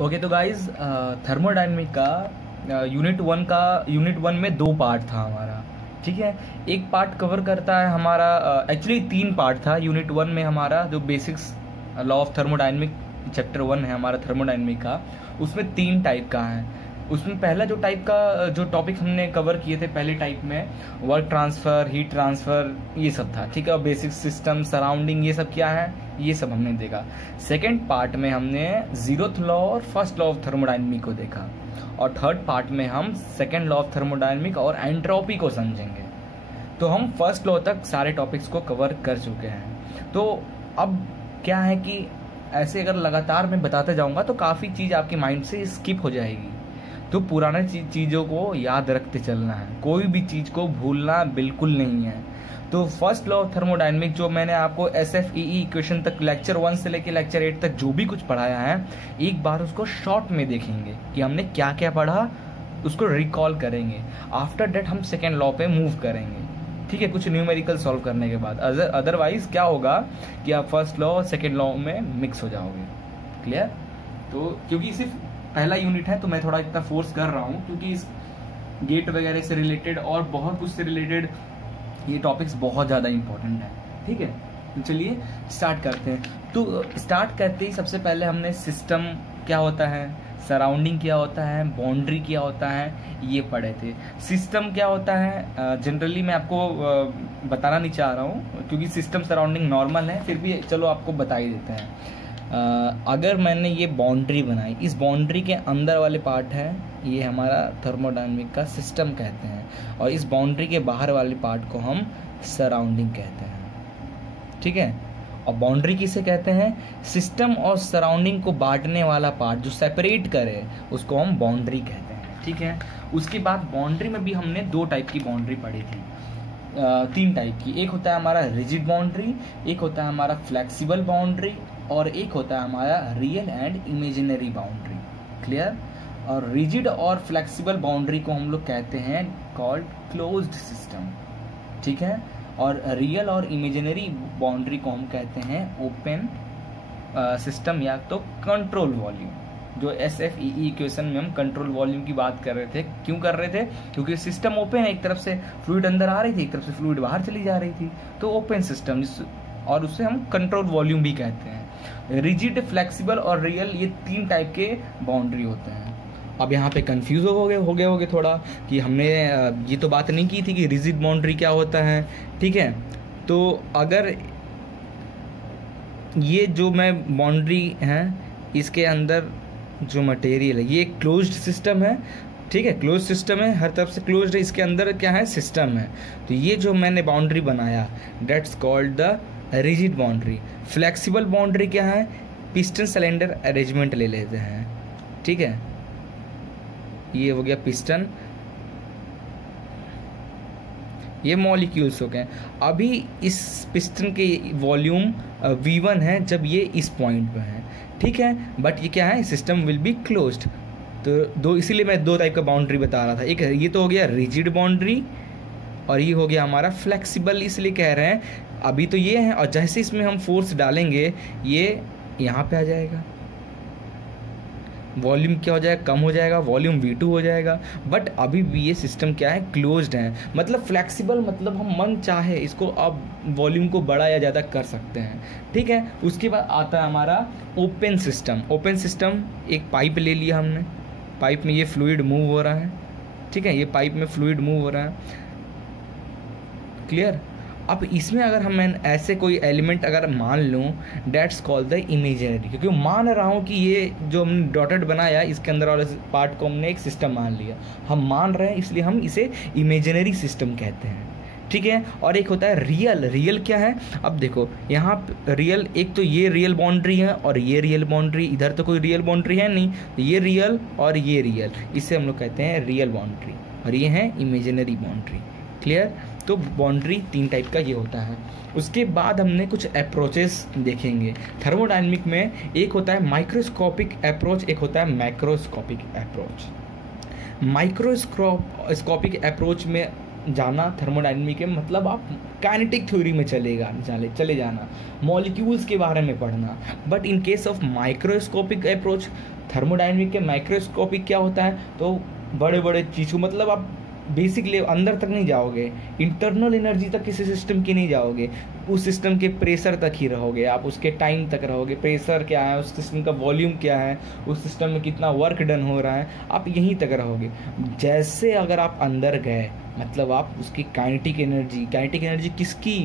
Okay तो guys thermodynamic का unit one में 2 पार्ट था हमारा। ठीक है, एक पार्ट कवर करता है हमारा, एक्चुअली 3 पार्ट था यूनिट 1 में हमारा, जो basics law of thermodynamic chapter 1 है हमारा थर्मोडायनेमिक का। उसमें 3 टाइप का है। उसमें पहला जो टाइप का जो टॉपिक हमने कवर किए थे पहले टाइप में, वर्क ट्रांसफ़र, हीट ट्रांसफ़र, ये सब था। ठीक है, और बेसिक सिस्टम, सराउंडिंग, ये सब क्या है, ये सब हमने देखा। सेकेंड पार्ट में हमने 0th लॉ और फर्स्ट लॉ ऑफ थर्मोडायनेमिक को देखा, और थर्ड पार्ट में हम सेकेंड लॉ ऑफ थर्मोडायनेमिक और एंट्रोपी को समझेंगे। तो हम फर्स्ट लॉ तक सारे टॉपिक्स को कवर कर चुके हैं। तो अब क्या है कि ऐसे अगर लगातार मैं बताते जाऊंगा तो काफ़ी चीज़ आपके माइंड से स्किप हो जाएगी। तो पुराने चीज़ों को याद रखते चलना है, कोई भी चीज़ को भूलना बिल्कुल नहीं है। तो फर्स्ट लॉ ऑफ थर्मोडायनेमिक जो मैंने आपको SFEE इक्वेशन तक लेक्चर 1 से लेकर लेक्चर 8 तक जो भी कुछ पढ़ाया है, एक बार उसको शॉर्ट में देखेंगे कि हमने क्या क्या पढ़ा, उसको रिकॉल करेंगे। आफ्टर डेट हम सेकेंड लॉ पे मूव करेंगे। ठीक है, कुछ न्यूमेरिकल सॉल्व करने के बाद। अदरवाइज क्या होगा कि आप फर्स्ट लॉ और सेकेंड लॉ में मिक्स हो जाओगे। क्लियर? तो क्योंकि सिर्फ पहला यूनिट है तो मैं थोड़ा इतना फोर्स कर रहा हूँ, क्योंकि इस गेट वगैरह से रिलेटेड और बहुत कुछ से रिलेटेड ये टॉपिक्स बहुत ज़्यादा इंपॉर्टेंट है। ठीक है, तो चलिए स्टार्ट करते हैं। तो स्टार्ट करते ही सबसे पहले हमने सिस्टम क्या होता है, सराउंडिंग क्या होता है, बाउंड्री क्या होता है, ये पढ़े थे। सिस्टम क्या होता है जनरली मैं आपको बताना नहीं चाह रहा हूँ, क्योंकि सिस्टम सराउंडिंग नॉर्मल है, फिर भी चलो आपको बता ही देते हैं। अगर मैंने ये बाउंड्री बनाई, इस बाउंड्री के अंदर वाले पार्ट है ये हमारा थर्मोडायनेमिक का सिस्टम कहते हैं, और इस बाउंड्री के बाहर वाले पार्ट को हम सराउंडिंग कहते हैं। ठीक है, और बाउंड्री किसे कहते हैं, सिस्टम और सराउंडिंग को बांटने वाला पार्ट जो सेपरेट करे उसको हम बाउंड्री कहते हैं। ठीक है, उसके बाद बाउंड्री में भी हमने 2 टाइप की बाउंड्री पढ़ी थी, 3 टाइप की। एक होता है हमारा रिजिड बाउंड्री, एक होता है हमारा फ्लेक्सिबल बाउंड्री, और एक होता है हमारा real and imaginary boundary. Clear? और रिजिड और फ्लेक्सिबल बाउंड्री को हम लोग कहते हैं कॉल्ड क्लोज्ड सिस्टम। ठीक है, और रियल और इमेजिनरी बाउंड्री को हम कहते हैं ओपन सिस्टम या तो कंट्रोल वॉल्यूम। जो SFEE इक्वेशन में हम कंट्रोल वॉल्यूम की बात कर रहे थे, क्यों कर रहे थे, क्योंकि सिस्टम ओपन है, एक तरफ से फ्लूइड अंदर आ रही थी, एक तरफ से फ्लूइड बाहर चली जा रही थी, तो ओपन सिस्टम, और उसे हम कंट्रोल वॉल्यूम भी कहते हैं। रिजिड, फ्लेक्सिबल और रियल, ये 3 टाइप के बाउंड्री होते हैं। अब यहाँ पे कंफ्यूज हो गए होगे थोड़ा कि हमने ये तो बात नहीं की थी कि रिजिड बाउंड्री क्या होता है। ठीक है, तो अगर ये जो मैं बाउंड्री है इसके अंदर जो मटेरियल है ये क्लोज्ड सिस्टम है। ठीक है, क्लोज सिस्टम है, हर तरफ से क्लोज्ड है, इसके अंदर क्या है, सिस्टम है। तो ये जो मैंने बाउंड्री बनाया that's called the rigid boundary. Flexible boundary क्या है, पिस्टन सिलेंडर अरेंजमेंट ले लेते हैं। ठीक है, ये हो गया पिस्टन, ये मॉलिक्यूल्स हो गए। अभी इस पिस्टन के वॉल्यूम V1 है जब ये इस पॉइंट पे है। ठीक है, बट ये क्या है, सिस्टम विल बी क्लोज्ड। तो इसीलिए मैं 2 टाइप का बाउंड्री बता रहा था। एक ये तो हो गया रिजिड बाउंड्री, और ये हो गया हमारा फ्लेक्सिबल। इसलिए कह रहे हैं अभी तो ये है, और जैसे इसमें हम फोर्स डालेंगे ये यहाँ पे आ जाएगा, वॉल्यूम क्या हो जाएगा, कम हो जाएगा, वॉल्यूम V2 हो जाएगा। बट अभी भी ये सिस्टम क्या है, क्लोज्ड है। मतलब फ्लेक्सिबल मतलब हम मन चाहे इसको अब वॉल्यूम को बड़ा या ज़्यादा कर सकते हैं। ठीक है, उसके बाद आता है हमारा ओपन सिस्टम। ओपन सिस्टम, एक पाइप ले लिया हमने, पाइप में ये फ्लूइड मूव हो रहा है। ठीक है, ये पाइप में फ्लूइड मूव हो रहा है। क्लियर? अब इसमें अगर हम ऐसे कोई एलिमेंट अगर मान लूँ डेट्स कॉल्ड द इमेजिनरी, क्योंकि मान रहा हूँ कि ये जो हमने डॉटेड बनाया इसके अंदर वाले पार्ट को हमने एक सिस्टम मान लिया, हम मान रहे हैं, इसलिए हम इसे इमेजिनरी सिस्टम कहते हैं। ठीक है, और एक होता है रियल। रियल क्या है, अब देखो यहाँ रियल, एक तो ये रियल बाउंड्री है और ये रियल बाउंड्री, इधर तो कोई रियल बाउंड्री है नहीं, तो ये रियल और ये रियल, इसे हम लोग कहते हैं रियल बाउंड्री, और ये है इमेजिनरी बाउंड्री। क्लियर? तो बाउंड्री 3 टाइप का ये होता है। उसके बाद हमने कुछ अप्रोचेस देखेंगे थर्मोडायनेमिक में। एक होता है माइक्रोस्कोपिक अप्रोच, एक होता है मैक्रोस्कोपिक अप्रोच। माइक्रोस्कोपिक अप्रोच में जाना थर्मोडायनेमिक में, मतलब आप काइनेटिक थ्योरी में चले जाना, मॉलिक्यूल्स के बारे में पढ़ना। But in case of microscopic approach, thermodynamic के माइक्रोस्कोपिक क्या होता है, तो बड़े बड़े चीज़ों, मतलब आप बेसिकली अंदर तक नहीं जाओगे, इंटरनल एनर्जी तक किसी सिस्टम की नहीं जाओगे, उस सिस्टम के प्रेशर तक ही रहोगे आप, उसके टाइम तक रहोगे, प्रेशर क्या है, उस सिस्टम का वॉल्यूम क्या है, उस सिस्टम में कितना वर्क डन हो रहा है, आप यहीं तक रहोगे। जैसे अगर आप अंदर गए, मतलब आप उसकी काइनेटिक एनर्जी किसकी,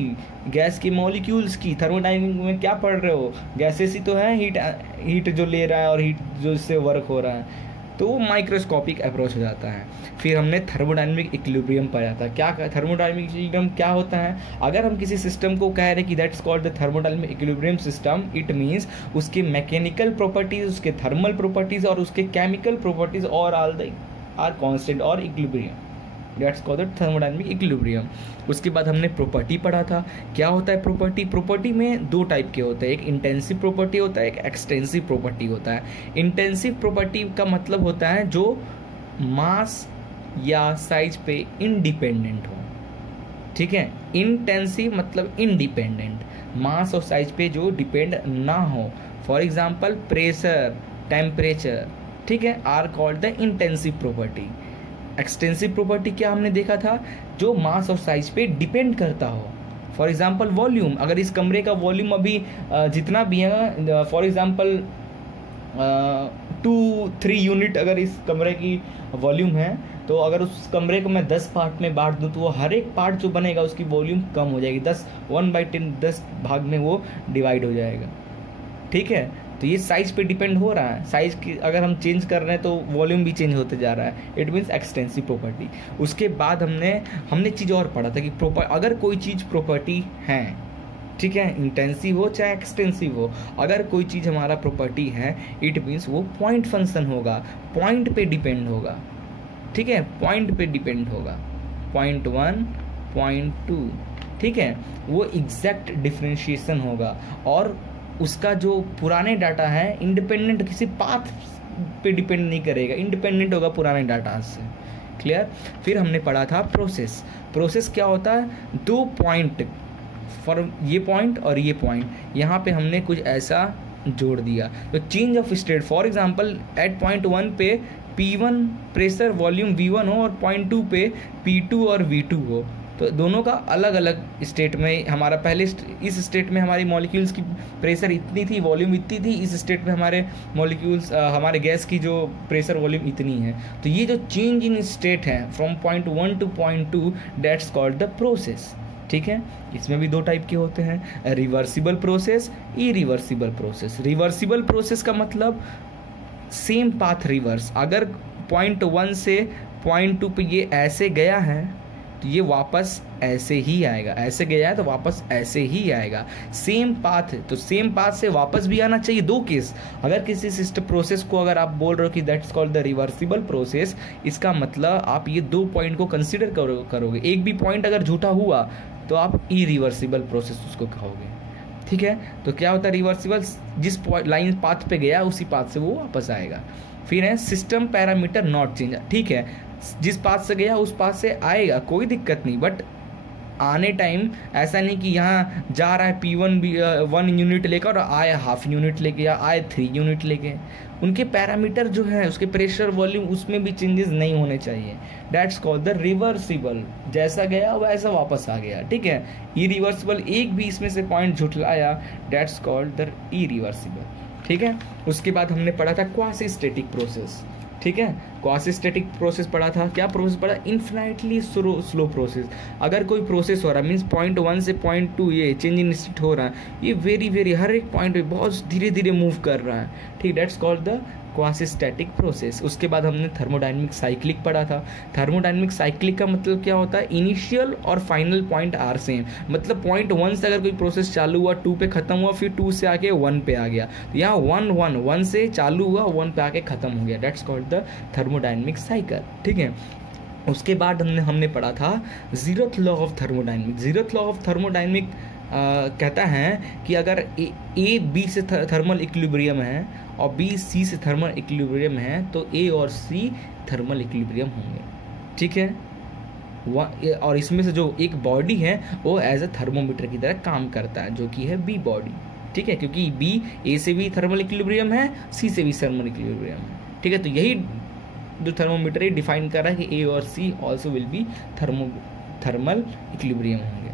गैस के मॉलिक्यूल्स की, थर्मोडायनेमिक में क्या पढ़ रहे हो, गैसेस ही तो है, हीट जो ले रहा है और हीट जो इससे वर्क हो रहा है, तो वो माइक्रोस्कोपिक अप्रोच हो जाता है। फिर हमने थर्मोडायनेमिक इक्विलिब्रियम पढ़ा था। क्या थर्मोडायनेमिक इक्विलिब्रियम क्या होता है, अगर हम किसी सिस्टम को कह रहे हैं कि that's called the thermodynamic equilibrium system, it means उसके मैकेनिकल प्रॉपर्टीज, उसके थर्मल प्रॉपर्टीज और उसके केमिकल प्रॉपर्टीज और आर कांस्टेंट और equilibrium, that's called the thermodynamic equilibrium. उसके बाद हमने प्रॉपर्टी पढ़ा था। क्या होता है प्रॉपर्टी में दो टाइप के होते हैं, एक इंटेंसिव प्रॉपर्टी होता है, एक एक्सटेंसिव प्रॉपर्टी होता है। इंटेंसिव प्रॉपर्टी का मतलब होता है जो मास या साइज पे इंडिपेंडेंट हो, ठीक है। इंटेंसिव मतलब इंडिपेंडेंट, मास और साइज पे जो डिपेंड ना हो। फॉर एग्जाम्पल प्रेशर, टेम्परेचर, ठीक है, are called the intensive property. Extensive property क्या हमने देखा था, जो मास और साइज पे डिपेंड करता हो। फॉर एग्जांपल वॉल्यूम, अगर इस कमरे का वॉल्यूम अभी जितना भी है, फॉर एग्जांपल 2-3 यूनिट अगर इस कमरे की वॉल्यूम है, तो अगर उस कमरे को मैं 10 पार्ट में बांट दूँ तो वो हर एक पार्ट जो बनेगा उसकी वॉल्यूम कम हो जाएगी, 10 भाग में वो डिवाइड हो जाएगा, ठीक है। तो ये साइज पे डिपेंड हो रहा है, साइज की अगर हम चेंज कर रहे हैं तो वॉल्यूम भी चेंज होते जा रहा है, इट मीन्स एक्सटेंसिव प्रॉपर्टी। उसके बाद हमने चीज़ और पढ़ा था कि अगर कोई चीज़ प्रॉपर्टी है, ठीक है, इंटेंसिव हो चाहे एक्सटेंसिव हो, अगर कोई चीज़ हमारा प्रॉपर्टी है, इट मीन्स वो पॉइंट फंक्शन होगा, पॉइंट पे डिपेंड होगा, ठीक है, पॉइंट पे डिपेंड होगा, पॉइंट 1, पॉइंट 2, ठीक है, वो एग्जैक्ट डिफरेंशिएशन होगा और उसका जो पुराने डाटा है इंडिपेंडेंट, किसी पाथ पे डिपेंड नहीं करेगा, इंडिपेंडेंट होगा पुराने डाटा से, क्लियर। फिर हमने पढ़ा था प्रोसेस क्या होता है, 2 पॉइंट, फॉर ये पॉइंट और ये पॉइंट, यहाँ पे हमने कुछ ऐसा जोड़ दिया, तो change of state, for example at point 1 पे P1 प्रेशर वॉल्यूम V1 हो और पॉइंट 2 पे P2 और V2 हो, तो दोनों का अलग अलग स्टेट में, हमारा पहले इस स्टेट में हमारी मॉलिक्यूल्स की प्रेशर इतनी थी, वॉल्यूम इतनी थी, इस स्टेट में हमारे मॉलिक्यूल्स, हमारे गैस की जो प्रेशर वॉल्यूम इतनी है। तो ये जो चेंज इन स्टेट है from point 1 two point 2, that's called the process, ठीक है। इसमें भी 2 टाइप के होते हैं, reversible process, irreversible process. Reversible process का मतलब सेम पाथ रिवर्स, अगर पॉइंट 1 से पॉइंट 2 पे ये ऐसे गया है तो ये वापस ऐसे ही आएगा, ऐसे गया है तो वापस ऐसे ही आएगा, सेम पाथ है, तो सेम पाथ से वापस भी आना चाहिए। 2 केस, अगर किसी सिस्टम प्रोसेस को अगर आप बोल रहे हो कि that's called the reversible process, इसका मतलब आप ये 2 पॉइंट को कंसिडर करोगे, एक भी पॉइंट अगर झूठा हुआ तो आप इरिवर्सिबल प्रोसेस उसको कहोगे, ठीक है। तो क्या होता है रिवर्सिबल, जिस लाइन पाथ पे गया उसी पाथ से वो वापस आएगा। फिर है सिस्टम पैरामीटर नॉट चेंज, ठीक है, जिस पाथ से गया उस पाथ से आएगा, कोई दिक्कत नहीं, बट आने टाइम ऐसा नहीं कि यहाँ जा रहा है P1 1 यूनिट लेकर और आए हाफ यूनिट लेके या आए 3 यूनिट लेके, उनके पैरामीटर जो है उसके प्रेशर वॉल्यूम उसमें भी चेंजेस नहीं होने चाहिए, दैट्स कॉल्ड द रिवर्सिबल, जैसा गया वैसा वापस आ गया, ठीक है। इरिवर्सिबल, एक भी इसमें से पॉइंट झुठलाया, दैट्स कॉल्ड द इरिवर्सिबल, ठीक है। उसके बाद हमने पढ़ा था क्वासी स्टैटिक प्रोसेस, ठीक है, क्वासी स्टैटिक प्रोसेस पढ़ा था। क्या प्रोसेस पढ़ा, इन्फिनाइटली स्लो प्रोसेस। अगर कोई प्रोसेस हो रहा है, मीन्स पॉइंट 1 से पॉइंट 2 ये चेंज इन स्टेट हो रहा है, ये वेरी हर एक पॉइंट पे बहुत धीरे धीरे मूव कर रहा है, ठीक, that's called the quasi static process. उसके बाद हमने थर्मोडायनेमिक साइक्लिक पढ़ा था। थर्मोडायनेमिक साइक्लिक का मतलब क्या होता है, इनिशियल और फाइनल पॉइंट आर सेम, मतलब पॉइंट 1 से अगर कोई प्रोसेस चालू हुआ 2 पे खत्म हुआ, फिर 2 से आके 1 पे आ गया, तो यहाँ 1 से चालू हुआ 1 पे आके खत्म हो गया, that's called the thermodynamic cycle, ठीक है। उसके बाद हमने पढ़ा था zeroth law of thermodynamic. Zeroth law of thermodynamic कहता है कि अगर ए बी से थर्मल इक्विलिब्रियम है और बी सी से थर्मल इक्विलिब्रियम है, तो ए और सी थर्मल इक्विलिब्रियम होंगे, ठीक है। और इसमें से जो एक बॉडी है वो एज अ थर्मोमीटर की तरह काम करता है, जो कि है बी बॉडी, ठीक है, क्योंकि बी ए से भी थर्मल इक्विलिब्रियम है, सी से भी थर्मल इक्विलिब्रियम है, ठीक है। तो यही जो थर्मोमीटर ये डिफाइन कर रहा है कि ए और C also will be thermal equilibrium होंगे।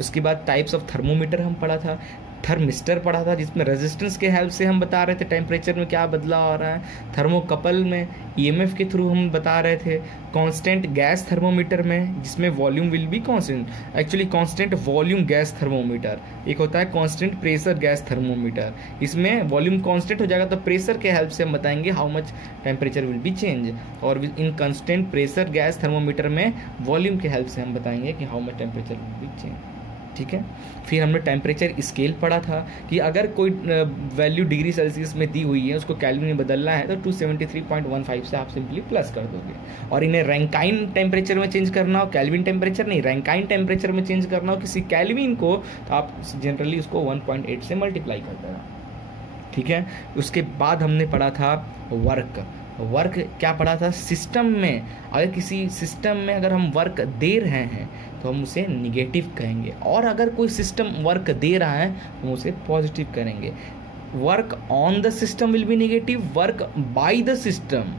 उसके बाद टाइप्स ऑफ थर्मोमीटर हम पढ़ा था, थर्मिस्टर पढ़ा था जिसमें रेजिस्टेंस के हेल्प से हम बता रहे थे टेम्परेचर में क्या बदलाव आ रहा है, थर्मोकपल में ईएमएफ के थ्रू हम बता रहे थे, कांस्टेंट गैस थर्मोमीटर में जिसमें volume will be constant, actually constant volume gas thermometer, एक होता है कांस्टेंट प्रेशर गैस थर्मोमीटर, इसमें वॉल्यूम कांस्टेंट हो जाएगा तो प्रेशर के हेल्प से हम बताएंगे how much temperature will be change, और इन कांस्टेंट प्रेशर गैस थर्मोमीटर में वॉल्यूम के हेल्प से हम बताएंगे कि how much temperature will be change, ठीक है। फिर हमने टेम्परेचर स्केल पढ़ा था कि अगर कोई वैल्यू डिग्री सेल्सियस में दी हुई है उसको केल्विन में बदलना है तो 273.15 से आप सिंपली प्लस कर दोगे, और इन्हें रैंकाइन टेम्परेचर में चेंज करना हो, केल्विन टेम्परेचर नहीं रैंकाइन टेम्परेचर में चेंज करना हो किसी केल्विन को, तो आप जनरली उसको 1.8 से मल्टीप्लाई कर देना, ठीक है। उसके बाद हमने पढ़ा था वर्क क्या पढ़ा था, सिस्टम में अगर किसी सिस्टम में अगर हम वर्क दे रहे हैं तो हम उसे निगेटिव कहेंगे, और अगर कोई सिस्टम वर्क दे रहा है तो हम उसे पॉजिटिव करेंगे। Work on the system will be negative, work by the system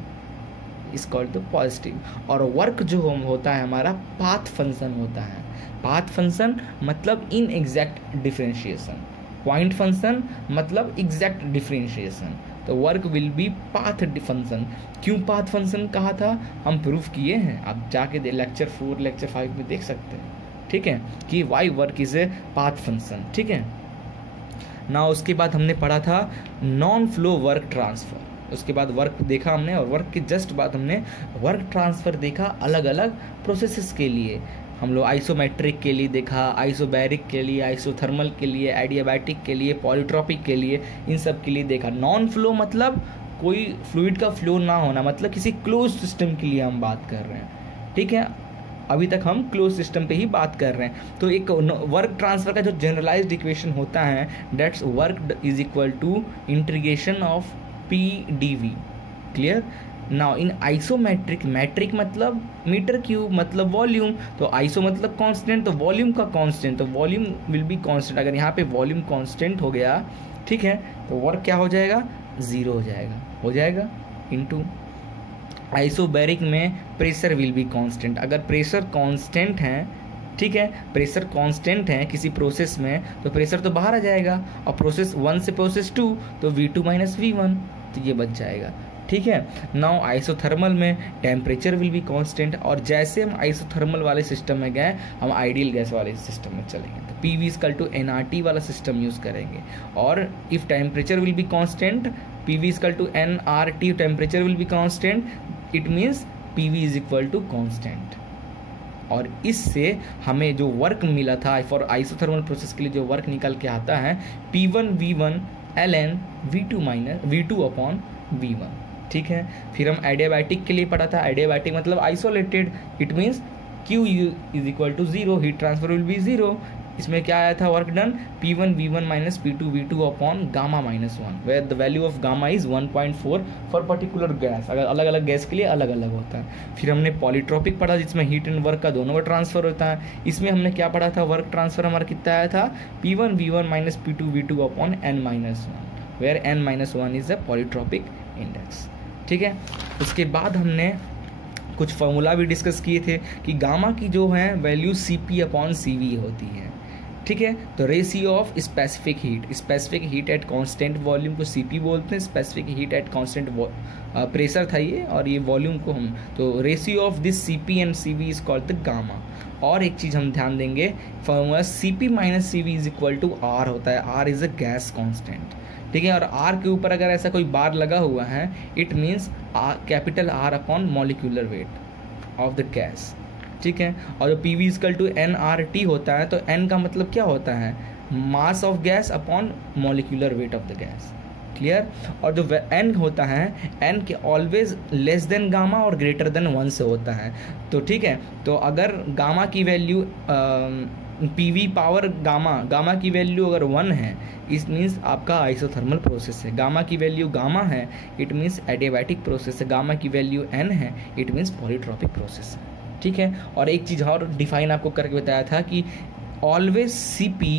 is called the positive, और वर्क जो होता है हमारा पाथ फंक्शन होता है, पाथ फंक्शन मतलब in exact differentiation, point function मतलब एग्जैक्ट डिफरेंशिएशन, तो work will be path function. क्यों पाथ फंक्शन कहा था, हम प्रूफ किए हैं, आप जाके लेक्चर 4 लेक्चर 5 में देख सकते हैं, ठीक है, कि why work is a path function, ठीक है ना। उसके बाद हमने पढ़ा था नॉन फ्लो वर्क ट्रांसफर, उसके बाद वर्क देखा हमने, और वर्क के जस्ट बाद हमने वर्क ट्रांसफर देखा अलग अलग प्रोसेसेस के लिए, हम लोग आइसोमेट्रिक के लिए देखा, आइसोबैरिक के लिए, आइसोथर्मल के लिए, एडियाबैटिक के लिए, पॉलीट्रॉपिक के लिए, इन सब के लिए देखा। नॉन फ्लो मतलब कोई फ्लूइड का फ्लो ना होना, मतलब किसी क्लोज सिस्टम के लिए हम बात कर रहे हैं, ठीक है, अभी तक हम क्लोज सिस्टम पे ही बात कर रहे हैं। तो एक वर्क ट्रांसफर का जो जनरलाइज्ड इक्वेशन होता है, that's work is equal to integration of P D V, clear. Now in isometric, metric मतलब मीटर क्यूब मतलब वॉल्यूम, तो आइसो मतलब कांस्टेंट, तो वॉल्यूम का कांस्टेंट, तो वॉल्यूम विल बी कांस्टेंट। अगर यहाँ पे वॉल्यूम कांस्टेंट हो गया, ठीक है, तो वर्क क्या हो जाएगा, 0 हो जाएगा इनटू आइसोबैरिक में प्रेशर विल बी कांस्टेंट। अगर प्रेशर कांस्टेंट है, ठीक है, प्रेशर कांस्टेंट है किसी प्रोसेस में तो प्रेशर तो बाहर आ जाएगा, और प्रोसेस 1 से प्रोसेस 2 तो V2 माइनस V1, तो ये बच जाएगा, ठीक है। नाउ आइसोथर्मल में टेम्परेचर विल बी कांस्टेंट, और जैसे हम आइसोथर्मल वाले सिस्टम में गए हम आइडियल गैस वाले सिस्टम में चलेंगे, तो PV इक्वल टू NRT वाला सिस्टम यूज़ करेंगे, और if temperature will be constant, PV equal to NRT, temperature will be constant, it means PV is equal to constant. और इससे हमें जो वर्क मिला था फॉर आइसोथर्मल प्रोसेस के लिए जो वर्क निकल के आता है, P1 V1 ln V2 upon V1, ठीक है। फिर हम एडियाबैटिक के लिए पढ़ा था, एडियाबैटिक मतलब isolated, it means Q is equal to 0, heat transfer will be 0। इसमें क्या आया था work done, P1 V1 minus P2 V2 upon gamma minus 1, where the value of gamma is 1.4 for particular gas, अगर अलग अलग gas के लिए अलग अलग होता है। फिर हमने पॉलीट्रॉपिक पढ़ा जिसमें हीट एंड वर्क का दोनों का ट्रांसफर होता है। इसमें हमने क्या पढ़ा था, वर्क ट्रांसफर हमारा कितना आया था, P1 V1 minus P2 V2 upon n minus 1, वेयर n minus 1 is the polytropic index, ठीक है। उसके बाद हमने कुछ फार्मूला भी डिस्कस किए थे कि गामा की जो है वैल्यू CP अपॉन CV होती है, ठीक है। तो ratio of specific heat at constant volume को CP बोलते हैं, specific heat at constant pressure था ये, और ये वॉल्यूम को हम, तो ratio of this CP and CV is called the gamma. और एक चीज़ हम ध्यान देंगे, formula CP minus CV is equal to R होता है, R is a gas constant, ठीक है। और R के ऊपर अगर ऐसा कोई बार लगा हुआ है, it means capital R upon molecular weight of the gas, ठीक है। और जो PV इक्वल टू NRT होता है, तो N का मतलब क्या होता है, mass of gas upon molecular weight of the gas, clear. और जो N होता है, N के ऑलवेज लेस देन गामा और ग्रेटर देन 1 से होता है, तो ठीक है। तो अगर गामा की वैल्यू PV पावर गामा की वैल्यू अगर 1 है, इस मीन्स आपका आइसोथर्मल प्रोसेस है। गामा की वैल्यू गामा है, इट मीन्स एडियाबैटिक प्रोसेस है। गामा की वैल्यू N है, इट मीन्स पॉलीट्रॉपिक प्रोसेस है, ठीक है। और एक चीज़ और डिफाइन आपको करके बताया था कि always CP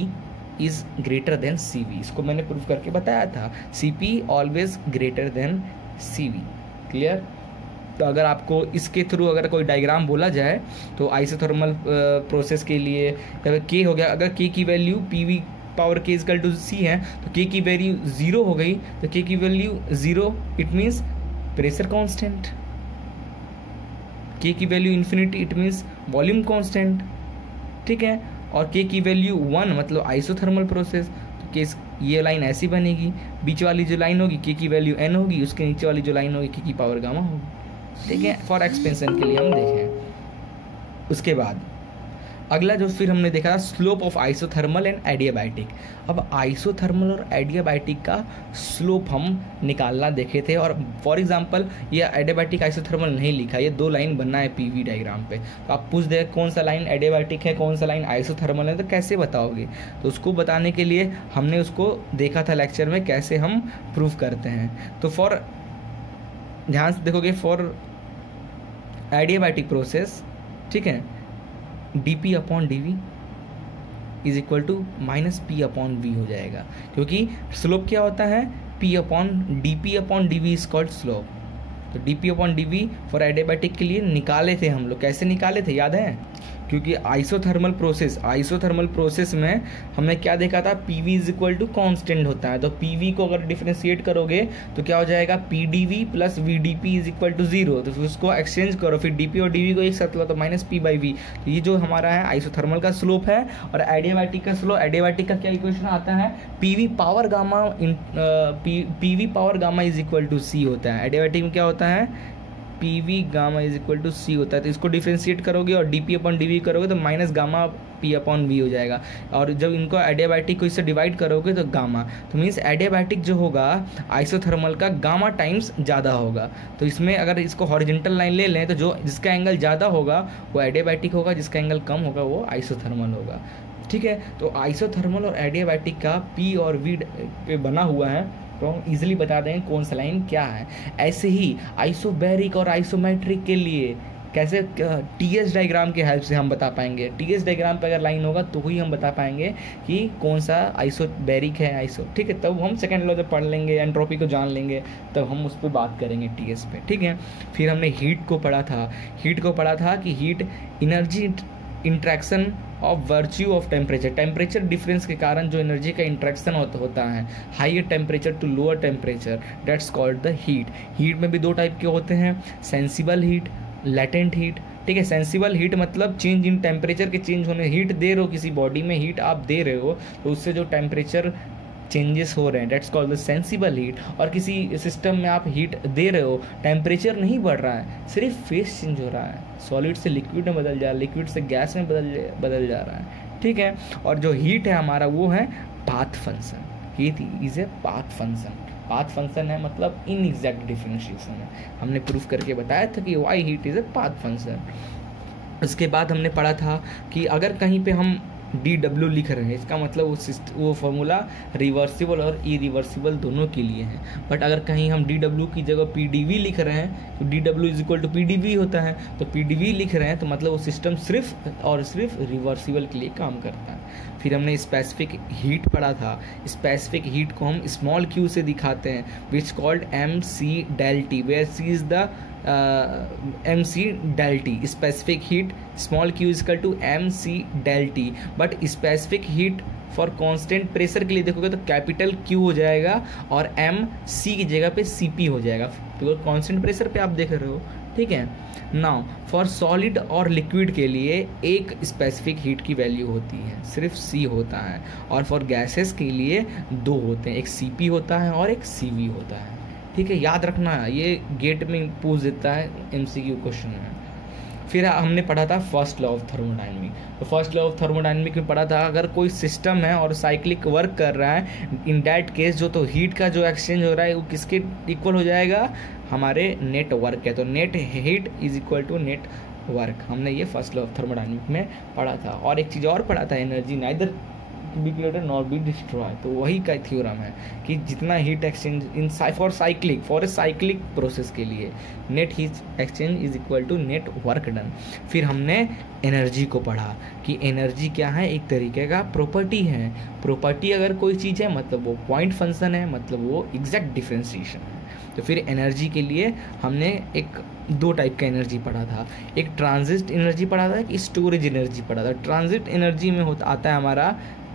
is greater than CV, इसको मैंने प्रूफ करके बताया था, CP always greater than CV। Clear? तो अगर आपको इसके थ्रू अगर कोई डायग्राम बोला जाए तो आइसोथर्मल प्रोसेस के लिए अगर K हो गया, अगर K की value PV power K equal to C है तो K की वैल्यू 0 हो गई, तो K की value 0 it means pressure constant, K की value infinity it means volume constant, ठीक है। और K की वैल्यू 1 मतलब आइसोथर्मल प्रोसेस, तो केस ये लाइन ऐसी बनेगी, बीच वाली जो लाइन होगी K की वैल्यू n होगी, उसके नीचे वाली जो लाइन होगी K की पावर गामा होगी, ठीक है। फॉर एक्सपेंशन के लिए हम देखें। उसके बाद अगला जो फिर हमने देखा slope of isothermal and adiabatic. अब आइसोथर्मल और एडियाबैटिक का स्लोप हम निकालना देखे थे, और फॉर एग्जांपल ये एडियाबैटिक आइसोथर्मल नहीं लिखा, ये 2 लाइन बनना है PV डायग्राम पे, तो आप पूछ दे कौन सा लाइन एडियाबैटिक है कौन सा लाइन आइसोथर्मल है, तो कैसे बताओगे? तो उसको बताने के लिए हमने उसको देखा था लेक्चर में कैसे हम प्रूफ करते हैं। तो फॉर ध्यान से देखोगे, फॉर एडियाबैटिक प्रोसेस, ठीक है, dP upon dV is equal to minus P upon V हो जाएगा, क्योंकि स्लोप क्या होता है, P upon dP upon dV is called slope. तो dP upon dV for adiabatic के लिए निकाले थे हम लोग, कैसे निकाले थे याद है? क्योंकि आइसोथर्मल प्रोसेस में हमने क्या देखा था, PV is equal to constant होता है, तो PV को अगर डिफ्रेंशिएट करोगे तो क्या हो जाएगा, PdV plus VdP is equal to 0, तो फिर उसको एक्सचेंज करो, फिर DP और dV को एक साथ लो तो माइनस P/V। तो ये जो हमारा है आइसोथर्मल का स्लोप है, और एडियाबैटिक का स्लोप, एडियाबैटिक का क्या इक्वेशन आता है, PV power gamma is equal to C होता है। एडियाबैटिक में क्या होता है, PV gamma is equal to C होता है, तो इसको डिफ्रेंशिएट करोगे और DP अपॉन dV करोगे तो minus gamma P upon V हो जाएगा, और जब इनको एडियाबैटिक को इससे डिवाइड करोगे तो गामा, तो मीन्स एडियाबैटिक जो होगा आइसोथर्मल का गामा टाइम्स ज़्यादा होगा। तो इसमें अगर इसको हॉरिजॉन्टल लाइन ले लें तो जो जिसका एंगल ज़्यादा होगा वो एडियाबैटिक होगा, जिसका एंगल कम होगा वो आइसोथर्मल होगा, ठीक है। तो आइसोथर्मल और एडियाबैटिक का P और V पे बना हुआ है, तो हम इजीली बता देंगे कौन सा लाइन क्या है। ऐसे ही आइसोबैरिक और आइसोमेट्रिक के लिए कैसे TS डायग्राम के हेल्प से हम बता पाएंगे, TS डायग्राम पे अगर लाइन होगा तो ही हम बता पाएंगे कि कौन सा आइसोबैरिक है, ठीक है। तब हम सेकेंड लॉ जब पढ़ लेंगे, एंट्रोपी को जान लेंगे, तब हम उस पर बात करेंगे TS पे, ठीक है। फिर हमने हीट को पढ़ा था कि heat energy interaction of virtue of temperature difference के कारण जो एनर्जी का इंट्रैक्शन होता है, higher temperature to lower temperature, that's called the heat में भी 2 टाइप के होते हैं, सेंसिबल हीट, लेटेंट हीट, ठीक है। सेंसिबल हीट मतलब चेंज इन टेम्परेचर के चेंज होने, हीट दे रहे हो किसी बॉडी में, हीट आप दे रहे हो तो उससे जो टेम्परेचर चेंजेस हो रहे हैं, that's called the sensible heat. और किसी सिस्टम में आप हीट दे रहे हो, टेम्परेचर नहीं बढ़ रहा है, सिर्फ फेस चेंज हो रहा है, सॉलिड से लिक्विड में बदल जा रहा है, लिक्विड से गैस में बदल जा रहा है, ठीक है। और जो हीट है हमारा वो है path function, heat is a path function है, मतलब इन एग्जैक्ट डिफरेंशिएशन है। हमने प्रूफ करके बताया था कि why heat is a path function. उसके बाद हमने पढ़ा था कि अगर कहीं पे हम dW लिख रहे हैं, इसका मतलब वो फॉर्मूला रिवर्सिबल और इरिवर्सिबल दोनों के लिए है। बट अगर कहीं हम dW की जगह PdV लिख रहे हैं तो dW is equal to PdV होता है, तो PdV लिख रहे हैं तो मतलब वो सिस्टम सिर्फ और सिर्फ रिवर्सिबल के लिए काम करता है। फिर हमने स्पेसिफिक हीट पढ़ा था, स्पेसिफिक हीट को हम स्मॉल q से दिखाते हैं, which called mc∆T, where c is the mc∆T, specific heat small q is equal to mc∆T, but specific heat for constant pressure के लिए देखोगे तो कैपिटल Q हो जाएगा और mc की जगह पे Cp हो जाएगा, तो कांस्टेंट प्रेशर पे आप देख रहे हो, ठीक है। नाउ फॉर सॉलिड और लिक्विड के लिए एक स्पेसिफिक हीट की वैल्यू होती है, सिर्फ C होता है, और फॉर गैसेस के लिए 2 होते हैं, एक Cp होता है और एक Cv होता है, ठीक है। याद रखना, ये गेट में पूछ देता है, MCQ क्वेश्चन में। फिर हमने पढ़ा था फर्स्ट लॉ ऑफ थर्मोडायनेमिक, तो फर्स्ट लॉ ऑफ थर्मोडायनेमिक में पढ़ा था अगर कोई सिस्टम है और साइक्लिक वर्क कर रहा है, इन दैट केस जो तो हीट का जो एक्सचेंज हो रहा है वो किसके इक्वल हो जाएगा, हमारे नेट वर्क है, तो net heat is equal to net work. हमने ये फर्स्ट लॉ ऑफ थर्मोडायनेमिक में पढ़ा था। और एक चीज़ और पढ़ा था, energy neither be created not be destroy. तो वही का थ्योरम है कि जितना heat exchange in for a cyclic process के लिए net heat exchange is equal to net work done. फिर हमने एनर्जी को पढ़ा कि एनर्जी क्या है, एक तरीके का प्रॉपर्टी है। प्रॉपर्टी अगर कोई चीज़ है मतलब वो पॉइंट फंक्शन है, मतलब वो एग्जैक्ट डिफरेंशिएशन है। तो फिर एनर्जी के लिए हमने एक दो टाइप का एनर्जी पढ़ा था, एक ट्रांजिट एनर्जी पढ़ा था, एक स्टोरेज एनर्जी पढ़ा था। ट्रांजिट एनर्जी में होता आता है हमारा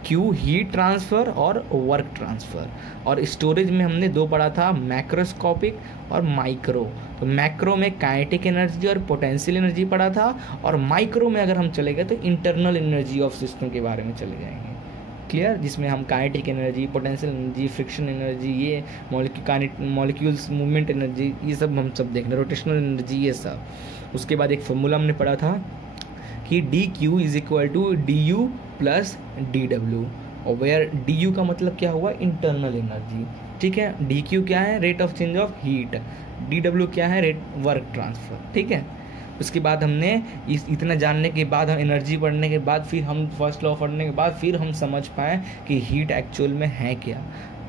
क्यू हीट ट्रांसफ़र और वर्क ट्रांसफ़र, और स्टोरेज में हमने दो पढ़ा था, मैक्रोस्कोपिक और माइक्रो। तो मैक्रो में काइनेटिक एनर्जी और पोटेंशियल एनर्जी पढ़ा था, और माइक्रो में अगर हम चले गए तो इंटरनल एनर्जी ऑफ सिस्टम के बारे में चले जाएंगे। क्लियर, जिसमें हम kinetic energy, potential energy, friction energy, ये मॉलिक्यूल्स मूवमेंट एनर्जी, ये सब हम सब देख रहे हैं, रोटेशनल एनर्जी, ये सब। उसके बाद एक फॉर्मूला हमने पढ़ा था कि D Q is equal to D U plus D W, और वेयर डी यू का मतलब क्या हुआ, इंटरनल एनर्जी। ठीक है, डी क्यू क्या है, rate of change of heat, D W क्या है, रेट वर्क ट्रांसफ़र। ठीक है, उसके बाद हमने इतना जानने के बाद, हम एनर्जी पढ़ने के बाद, फिर हम फर्स्ट लॉ पढ़ने के बाद फिर हम समझ पाएँ कि हीट एक्चुअल में है क्या।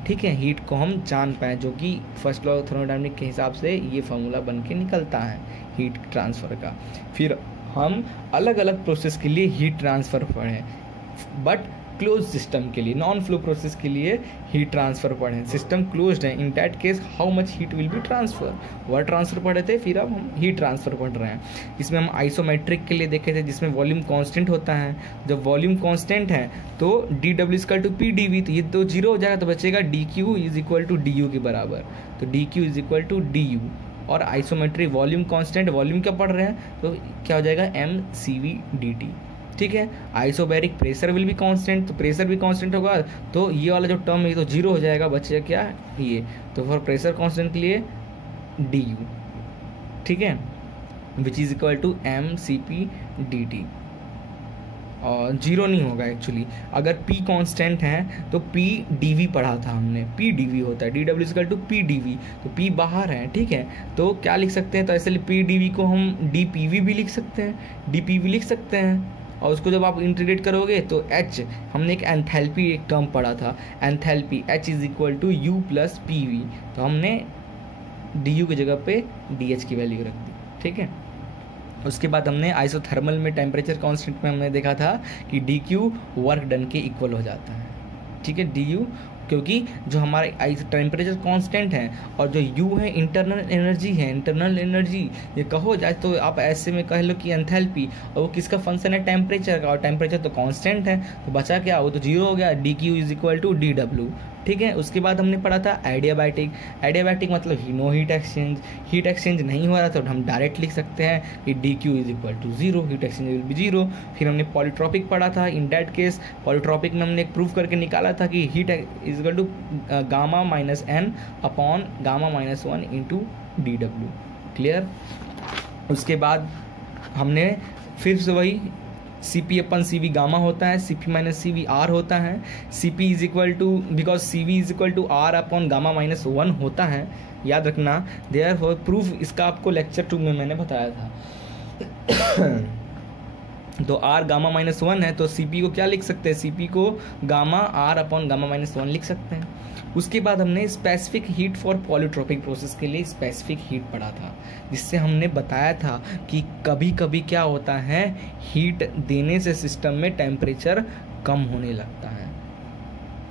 ठीक है, हीट को हम जान पाएँ, जो कि फर्स्ट लॉ थर्मोडायनामिक के हिसाब से ये फार्मूला बन के निकलता है हीट ट्रांसफ़र का। फिर हम अलग अलग प्रोसेस के लिए हीट ट्रांसफ़र पढ़ें, बट क्लोज सिस्टम के लिए, नॉन फ्लो प्रोसेस के लिए हीट ट्रांसफ़र पढ़ें। सिस्टम क्लोज्ड है, in that case how much heat will be transfer, work transfer पढ़े थे, फिर अब हम हीट ट्रांसफ़र पढ़ रहे हैं। इसमें हम आइसोमेट्रिक के लिए देखे थे, जिसमें वॉल्यूम कांस्टेंट होता है। जब वॉल्यूम कांस्टेंट है तो D W equal to P D V, तो ये तो जीरो हो जाएगा, तो बचेगा D Q is equal to D U के बराबर। तो D Q is equal to D U, और आइसोमेट्रिक वॉल्यूम कांस्टेंट, वॉल्यूम क्या पढ़ रहे हैं तो क्या हो जाएगा, M C V D T. ठीक है, आइसोबैरिक प्रेशर विल भी कांस्टेंट, तो प्रेशर भी कांस्टेंट होगा, तो ये वाला जो टर्म है तो जीरो हो जाएगा, बचेगा क्या, ये। तो फॉर प्रेशर कांस्टेंट के लिए डी यू, ठीक है, which is equal to M C P D T, और जीरो नहीं होगा एक्चुअली। अगर P कांस्टेंट है तो P डी वी पढ़ा था हमने, P डी वी होता है, D W equal to P D V, तो P बाहर है। ठीक है, तो क्या लिख सकते हैं, तो ऐसे P डी वी को हम डी पी वी भी लिख सकते हैं, डी पी वी लिख सकते हैं, और उसको जब आप इंटीग्रेट करोगे तो H, हमने एक एंथैल्पी एक टर्म पढ़ा था, enthalpy H is equal to U plus P V, तो हमने डी यू की जगह पे डी एच की वैल्यू रख दी। ठीक है, उसके बाद हमने आइसोथर्मल में टेम्परेचर कांस्टेंट में हमने देखा था कि डी क्यू वर्क डन के इक्वल हो जाता है। ठीक है, डी यू, क्योंकि जो हमारा टेम्परेचर कांस्टेंट है और जो यू है इंटरनल एनर्जी है, इंटरनल एनर्जी ये कहो जाए तो आप ऐसे में कह लो कि एंथैल्पी, और वो किसका फंक्शन है, टेम्परेचर का, और टेम्परेचर तो कांस्टेंट है, तो बचा क्या, वो तो जीरो हो गया, D Q is equal to D W. ठीक है, उसके बाद हमने पढ़ा था एडियाबैटिक। एडियाबैटिक मतलब no heat exchange, heat exchange नहीं हो रहा तो हम डायरेक्ट लिख सकते हैं कि D Q is equal to zero, heat exchange will be zero. फिर हमने पॉलीट्रॉपिक पढ़ा था, इन दैट केस पॉलीट्रॉपिक में हमने प्रूव करके निकाला था कि heat is equal to gamma minus N upon gamma minus one into D W. Clear, उसके बाद हमने फिर से वही C P upon C V gamma होता है, C P minus C V R होता है, C P is equal to, because C V is equal to R upon gamma minus one होता है, याद रखना। देयरफॉर प्रूफ इसका आपको लेक्चर 2 में मैंने बताया था। तो आर गामा माइनस वन है, तो सी पी को क्या लिख सकते हैं, सी पी को gamma R upon gamma minus one लिख सकते हैं। उसके बाद हमने specific heat for polytropic process के लिए स्पेसिफिक हीट पढ़ा था, जिससे हमने बताया था कि कभी कभी क्या होता है, हीट देने से सिस्टम में टेम्परेचर कम होने लगता है,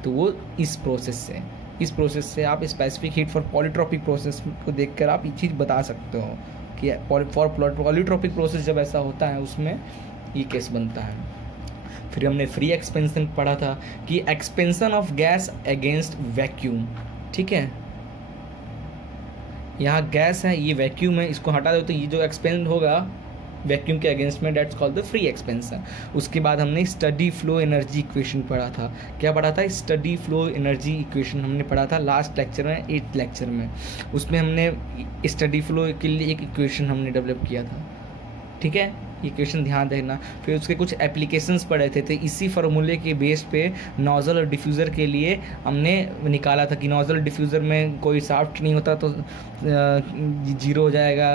तो वो इस प्रोसेस से आप specific heat for polytropic process को देखकर आप ये चीज़ बता सकते हो कि फॉर पॉलीट्रॉपिक प्रोसेस जब ऐसा होता है उसमें ये केस बनता है। फिर हमने फ्री एक्सपेंशन पढ़ा था कि expansion of gas against vacuum. ठीक है, यहाँ गैस है, ये वैक्यूम है, इसको हटा दो तो ये जो एक्सपेंड होगा वैक्यूम के अगेंस्ट में, that's called the free expansion. उसके बाद हमने स्टडी फ्लो एनर्जी इक्वेशन पढ़ा था। क्या पढ़ा था, स्टडी फ्लो एनर्जी इक्वेशन हमने पढ़ा था लास्ट लेक्चर में, 8th लेक्चर में। उसमें हमने स्टडी फ्लो के लिए एक इक्वेशन हमने डेवलप किया था। ठीक है, इक्वेशन ध्यान देना। फिर उसके कुछ एप्लीकेशंस पढ़े थे, तो इसी फार्मूले के बेस पे नोजल और डिफ्यूज़र के लिए हमने निकाला था कि नोजल डिफ्यूज़र में कोई शाफ्ट नहीं होता तो जीरो हो जाएगा,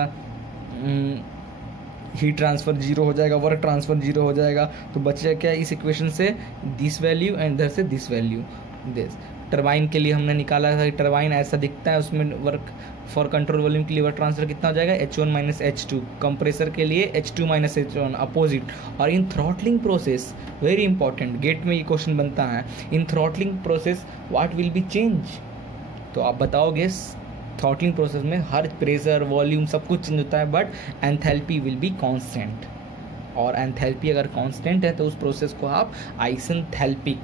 हीट ट्रांसफ़र जीरो हो जाएगा, वर्क ट्रांसफ़र जीरो हो जाएगा, तो बचेगा क्या इस इक्वेशन से, दिस वैल्यू एंड इधर से दिस वैल्यू। दिस टरबाइन के लिए हमने निकाला था, टरबाइन ऐसा दिखता है, उसमें वर्क फॉर कंट्रोल वॉल्यूम के लिए वर्क ट्रांसफर कितना हो जाएगा, H1 माइनस H2, कंप्रेसर के लिए H2 माइनस H1 अपोजिट। और in throttling process, very important, GATE में ये क्वेश्चन बनता है, in throttling process what will be change. तो आप बताओगे थ्रॉटलिंग प्रोसेस में हर प्रेशर वॉल्यूम सब कुछ चेंज होता है, but enthalpy will be constant. और एंथैल्पी अगर कांस्टेंट है तो उस प्रोसेस को आप आइसेंथैल्पिक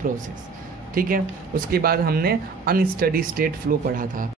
प्रोसेस, ठीक है। उसके बाद हमने अनस्टडी स्टेट फ्लो पढ़ा था।